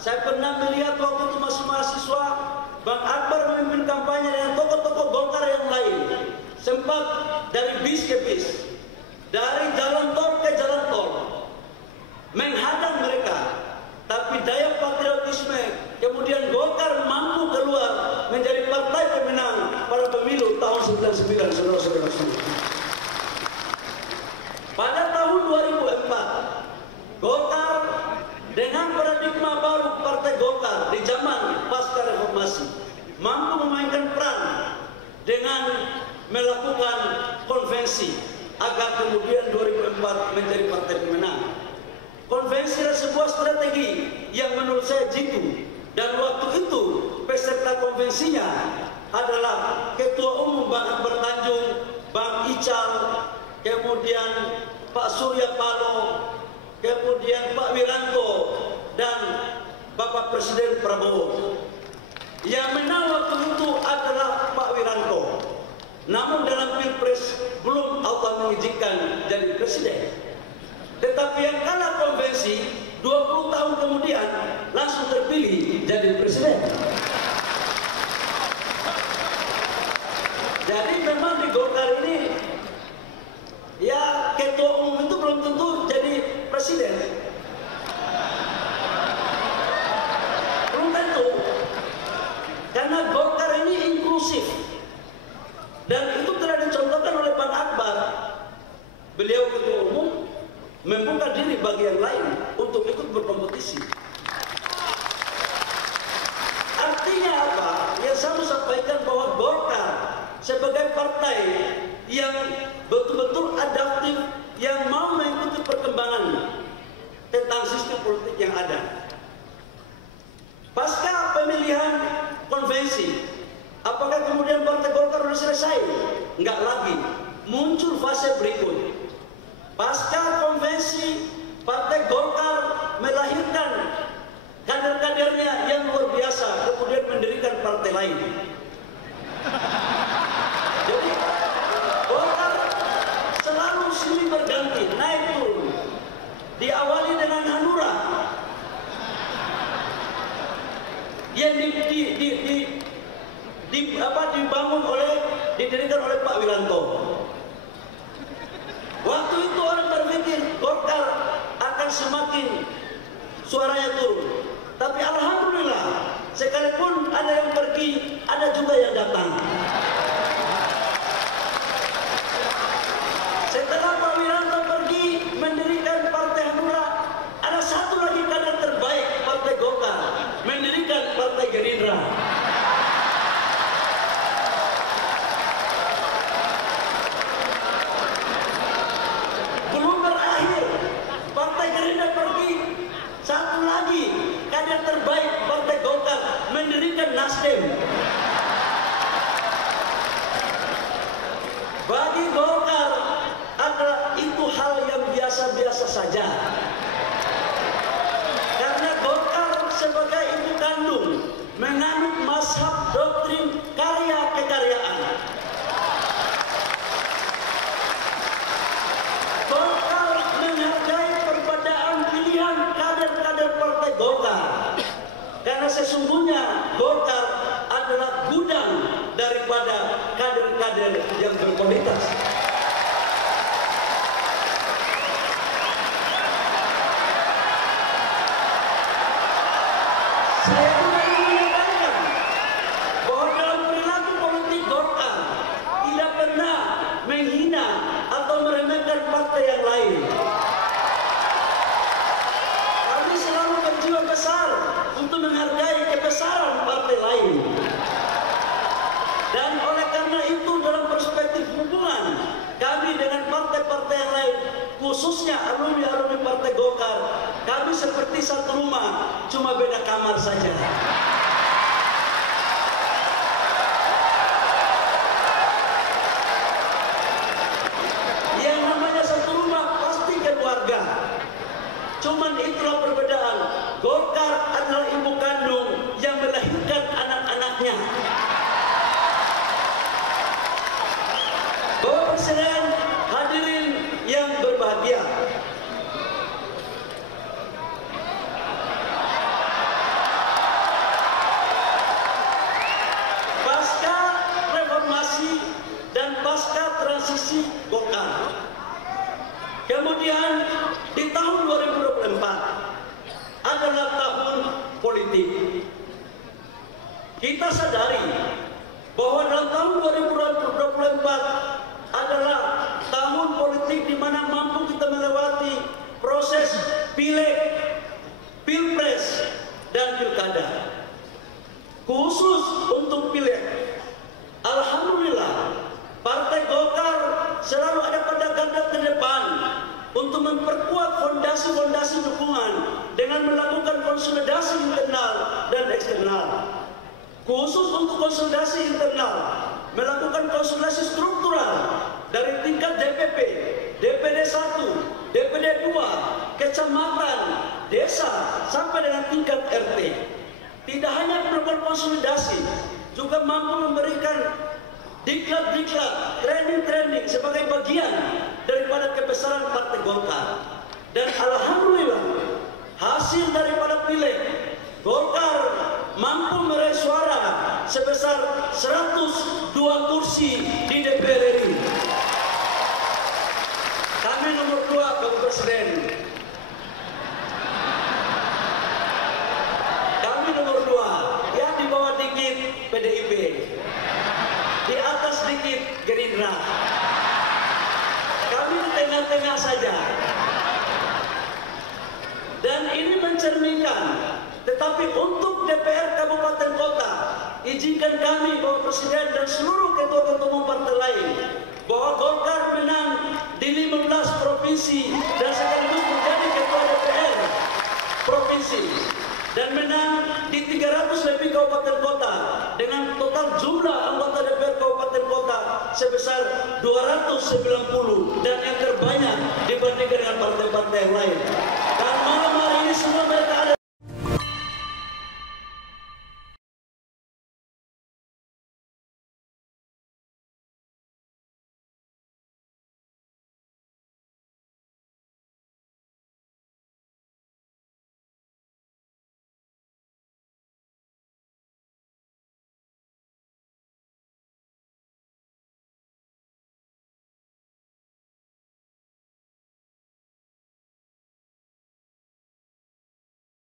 saya pernah melihat waktu itu masih mahasiswa, Bang Akbar memimpin kampanye dengan tokoh-tokoh Golkar yang lain. Sempat dari bis ke bis, dari jalan tol ke jalan tol, menghadang mereka. Tapi daya patriotisme, kemudian Golkar mampu keluar menjadi partai pemenang pada pemilu tahun 99, saudara-saudara semua. Pada tahun 2004, Golkar dengan paradigma baru Partai Golkar di zaman pasca reformasi mampu memainkan peran dengan melakukan konvensi agar kemudian 2004 menjadi partai pemenang. Konvensi adalah sebuah strategi yang menurut saya jitu, dan waktu itu peserta konvensinya adalah Ketua Umum Bang Akbar Tanjung, Bang Ical, kemudian Pak Surya Paloh, kemudian Pak Wiranto, dan Bapak Presiden Prabowo. Yang menang waktu itu adalah Pak Wiranto. Namun dalam Pilpres belum Allah mengizinkan jadi presiden. Tetapi yang kalah konvensi 20 tahun kemudian langsung terpilih jadi presiden. Jadi memang di Golkar ini ya ketua umum itu belum tentu jadi presiden. Belum tentu. Karena Golkar ini inklusif. Dan itu telah dicontohkan oleh Bang Akbar. Beliau ketua umum membuka diri bagi yang lain untuk ikut berkompetisi. Artinya apa? Yang saya mau sampaikan bahwa Golkar sebagai partai yang betul-betul adaptif, yang mau mengikuti perkembangan tentang sistem politik yang ada. Pasca pemilihan konvensi, apakah kemudian Partai Golkar sudah selesai? Enggak lagi. Muncul fase berikut. Pasca konvensi, Partai Golkar melahirkan kader-kadernya yang luar biasa, kemudian mendirikan partai lain. Jadi Golkar selalu silih berganti, naik turun. Diawali dengan Hanura yang didirikan oleh Pak Wiranto. Waktu itu orang berpikir Golkar akan semakin suaranya turun. Tapi alhamdulillah, sekalipun ada yang pergi, ada juga yang datang. Setelah Pak Wiranto pergi mendirikan Partai Hanura, ada satu lagi kader terbaik Partai Golkar, mendirikan Partai Gerindra. Satu lagi kader terbaik Partai Golkar mendirikan Nasdem. Bagi Golkar adalah itu hal yang biasa-biasa saja. Karena Golkar sebagai ibu kandung menganut mazhab doktrin karya kekaryaan. Golkar menghargai perbedaan pilihan kader-kader Partai Golkar, karena sesungguhnya Golkar adalah gudang daripada kader-kader yang berkualitas. Saya juga ingin menyatakan bahwa dalam perilaku politik Golkar tidak pernah menghina atau meremehkan partai yang lain. Berjiwa besar untuk menghargai kebesaran partai lain. Dan oleh karena itu dalam perspektif hubungan kami dengan partai-partai yang lain, khususnya alumni-alumni Partai Golkar, kami seperti satu rumah, cuma beda kamar saja. Yang namanya satu rumah pasti keluarga. Cuman itulah perbedaan. Golkar adalah ibu kandung yang melahirkan anak-anaknya. Bapak Presiden, hadirin yang berbahagia. di tahun 2024 adalah tahun politik. Kita sadari bahwa dalam tahun 2024 adalah tahun politik di mana mampu kita melewati proses pileg, pilpres, dan pilkada. Khusus untuk pileg, alhamdulillah Partai Golkar selalu ada pada garda terdepan untuk memperkuat fondasi-fondasi dukungan dengan melakukan konsolidasi internal dan eksternal. Khusus untuk konsolidasi internal, melakukan konsolidasi struktural dari tingkat DPP, DPD 1, DPD 2, kecamatan, desa, sampai dengan tingkat RT. Tidak hanya melakukan konsolidasi, juga mampu memberikan diklat-diklat, training-training sebagai bagian daripada kebesaran Partai Golkar. Dan alhamdulillah hasil daripada pileg, Golkar mampu meraih suara sebesar 102 kursi di DPR RI. Kami nomor 2 Bapak Presiden. Kami nomor 2, ya di bawah dikit PDIP. Di atas sedikit Gerindra. Kami di tengah-tengah saja. Dan ini mencerminkan, tetapi untuk DPR Kabupaten Kota, izinkan kami Bapak Presiden dan seluruh ketua-ketua umum partai lain bahwa Golkar menang di 15 provinsi dan sekaligus menjadi ketua DPR provinsi dan menang di 300 lebih kabupaten kota dengan total jumlah anggota DPR kabupaten kota sebesar 290 dan yang terbanyak dibandingkan dengan partai-partai yang lain.